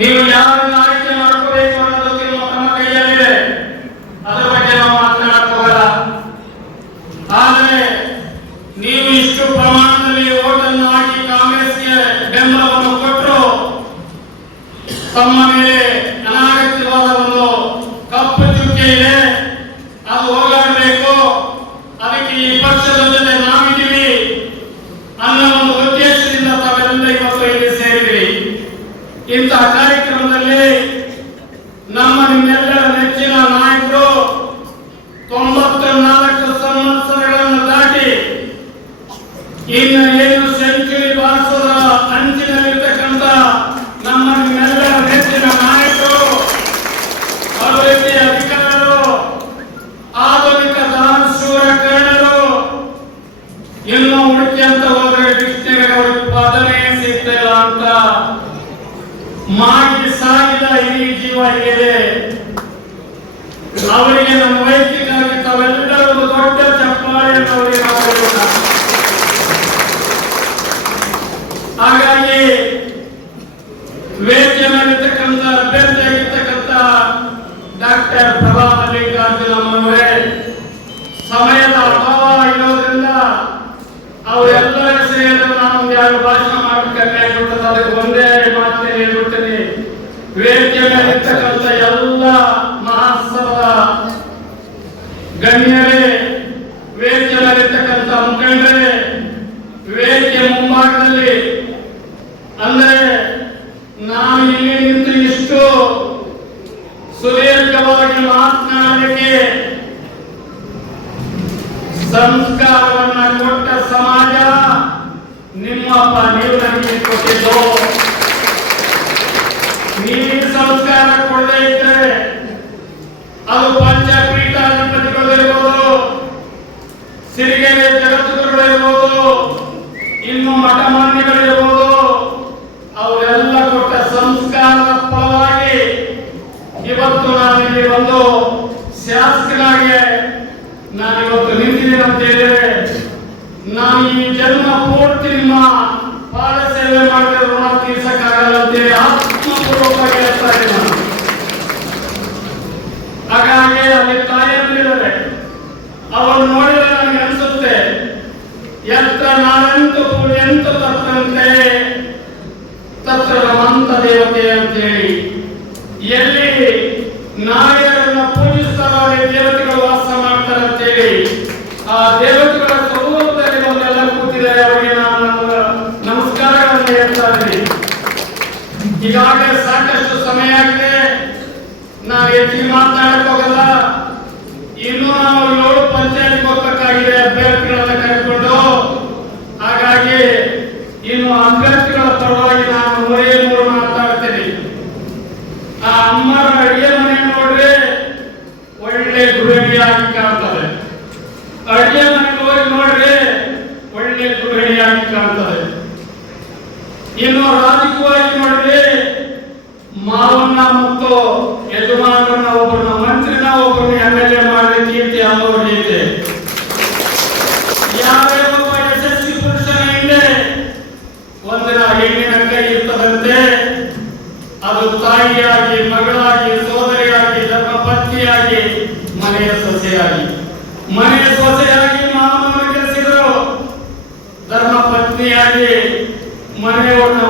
ನೀವು ಯಾರನ್ನ ಆಯ್ಕೆ ಮಾಡ್ಕೋಬೇಕು ಅನ್ನೋದು ನಿಮ್ಮ ಕೈಯಲ್ಲಿದೆ. ಅದರ ಬಗ್ಗೆ ನಾವು ಮಾತನಾಡಕ್ ಆದರೆ ನೀವು ಇಷ್ಟು ಪ್ರಮಾಣದಲ್ಲಿ ಓಟನ್ನು ಹಾಕಿ ಕಾಂಗ್ರೆಸ್ಗೆ ಬೆಂಬಲವನ್ನು ಕೊಟ್ಟರು, ತಮ್ಮ ಮೇಲೆ ಅನಾಗತ್ಯವಾದ ಒಂದು ಕಪ್ಪು ಚುಕ್ಕೆ ಇದೆ. ಅದು ಹೋಗಾಡಬೇಕು. ಅದಕ್ಕೆ ಈ ಪಕ್ಷದ ಜೊತೆ ನಾವಿದ್ದೀವಿ ಅನ್ನೋ ಒಂದು ಉದ್ದೇಶದಿಂದ ತಾವೆಲ್ಲ ಇವತ್ತು ಇಲ್ಲಿ ಸೇರಿದ್ವಿ ಇಂತಹ ಕಾರ್ಯಕ್ರಮದಲ್ಲಿ ಅಂತ ಮಾಡಿ ಸಾಗಿದ ಹಿರಿಯ ಜೀವ ಇದೆ ಅವರಿಗೆ ನಮ್ಮ ವೈಯಕ್ತಿಕವಾಗಿ ತಾವೆಲ್ಲರೂ ಒಂದು ದೊಡ್ಡ ಚಪ್ಪಾಳೆಯನ್ನು. ಹಾಗಾಗಿ ವೇದಿಕೆ ಮೇಲಿರ್ತಕ್ಕಂಥ ಅಭ್ಯರ್ಥಿಯಾಗಿರ್ತಕ್ಕಂಥ ಡಾಕ್ಟರ್ ಪ್ರಭಾ ಮಲ್ಲಿಕಾರ್ಜುನ ಅವರೇ ಸಮಯದ ಅಭಾವ ಇರೋದ್ರಿಂದ ಅವರೆಲ್ಲರ ಸೇರಿದ ನಾನು ಯಾರು ಎರಡು ಮಾಡಬೇಕಾಗಿರ್ತದೆ ಅದಕ್ಕೆ ಒಂದೇ ಮಾತೇ ಹೇಳ್ಬಿಡ್ತೀನಿ. ವೇದಿಕೆ ಮೇಲಿರ್ತಕ್ಕಂಥ ಎಲ್ಲ ಮಹಾಸಭದ ಗಣ್ಯರೇ ವೇದಿಕೆ ಮೇಲಿರ್ತಕ್ಕಂಥ ಮುಖಂಡರೇ ವೇದಿಕೆ ಮುಂಭಾಗದಲ್ಲಿ ಅಂದರೆ ನಾನು ಇಲ್ಲಿ ನಿಂತು ಇಷ್ಟು ಸುದೀರ್ಘವಾಗಿ ಮಾತನಾಡಲಿಕ್ಕೆ ಸಂಸ್ಕಾರವನ್ನ ಕೊಟ್ಟ ಸಮಾಜ ನಿಮ್ಮಪ್ಪ ನೀವು ಅದು ಪಂಚಪೀಠಾಧಿಪತಿಗಳಿರ್ಬೋದು ಸಿರಿಗೆರೆ ಜಗದ್ಗುರುಗಳಿರ್ಬೋದು ಇನ್ನು ಮಠಮಾನ್ಯಗಳಿರ್ಬೋದು ಅವರೆಲ್ಲ ಕೊಟ್ಟ ಸಂಸ್ಕಾರದ ಫಲವಾಗಿ ಇವತ್ತು ನಾನಿಲ್ಲಿ ಒಂದು ಶಾಸಕನಾಗಿ ನಾನಿವತ್ತು ನಿಂತಿದ್ದೀನಿ ಅಂತ ಹೇಳಿದ್ರೆ, ನಾನು ಈ ಜನ್ಮ ಪೂರ್ತಿ ನಿಮ್ಮ ಪಾದ ಸೇವೆ ಮಾಡಿದ ಋಣ ತೀರ್ಸಕ್ಕಾಗಲ್ಲ ಅಂತೇಳಿ ಆತ್ಮಪೂರ್ವಕವಾಗಿ ಹೇಳ್ತಾ ಇದ್ದೀನಿ ನಾನು. ಹಾಗಾಗಿ ಅಲ್ಲಿ ತಾಯಂದಿದ್ದಾರೆ ಅವರು ನೋಡಿದ್ರೆ ನನಗೆ ಅನಿಸುತ್ತೆ. ಎತ್ತ ನಾನಂತು ಎಂತು ತತ್ತಂತೆ ತತ್ರ ಮಂತ ದೇವತೆ ಅಂತೇಳಿ. ಎಲ್ಲಿ ನಾಯರನ್ನ ಪೂಜಿಸ್ತಾರೋ ಅಲ್ಲಿ ದೇವತೆಗಳು ವಾಸ ಮಾಡ್ತಾರೆ ಅಂತೇಳಿ, ಆ ದೇವತೆಗಳ ಸ್ವರೂಪದಲ್ಲಿ ಬಂದೆಲ್ಲ ಕೂತಿದ್ದಾರೆ ಅವರಿಗೆ ನಾನು ನಮಸ್ಕಾರಗಳನ್ನು ಹೇಳ್ತಾ ಇದ್ದೀನಿ. ಈಗಾಗಲೇ ಸಾಕಷ್ಟು ಸಮಯ ಆಗಿದೆ. ನಾವು ಹೆಚ್ಚಿಗೆ ಮಾತನಾಡಕ್ ಹೋಗಲ್ಲ. ಪಂಚಾಯತ್ ಹೋಗ್ಬೇಕಾಗಿದೆ ಅಭ್ಯರ್ಥಿಗಳನ್ನ ಕರೆದುಕೊಂಡು. ಹಾಗಾಗಿ ಇನ್ನು ಅಭ್ಯರ್ಥಿಗಳ ಪರವಾಗಿ ನಾನು ಮೂರೇ ಮೂರು ಆ ಅಮ್ಮರ ಅಡಿಗೆ ಮನೆ ನೋಡ್ರಿ ಒಳ್ಳೆ ಗೃಹಿಣಿಯಾಗಿ ಕಾಣ್ತದೆ. ಅಡಿಗೆ ಮನೆಗೆ ಹೋಗಿ ನೋಡ್ರಿ ಒಳ್ಳೆ ಗೃಹಿಣಿಯಾಗಿ ಕಾಣ್ತದೆ. ಇನ್ನು ರಾಜಕೀಯವಾಗಿ ನೋಡ್ರಿ ಮಾವನ್ನ ಮತ್ತು ಯಜಮಾನರನ್ನ ಹೆಣ್ಣಿನಂತೆ ಇರ್ತದಂತೆ ಅದು ತಾಯಿಯಾಗಿ, ಮಗಳಾಗಿ, ಸೋದರಿಯಾಗಿ, ತನ್ನ ಪತ್ನಿಯಾಗಿ, ಮನೆಯ ಸೊಸೆಯಾಗಿ. ಮನೆಯ ಸೊಸೆಯಾಗಿ ಮಾನವನ ಕೆಲಸಿದರು ಧರ್ಮ ಪತ್ನಿಯಾಗಿ ಮನೆಯನ್ನು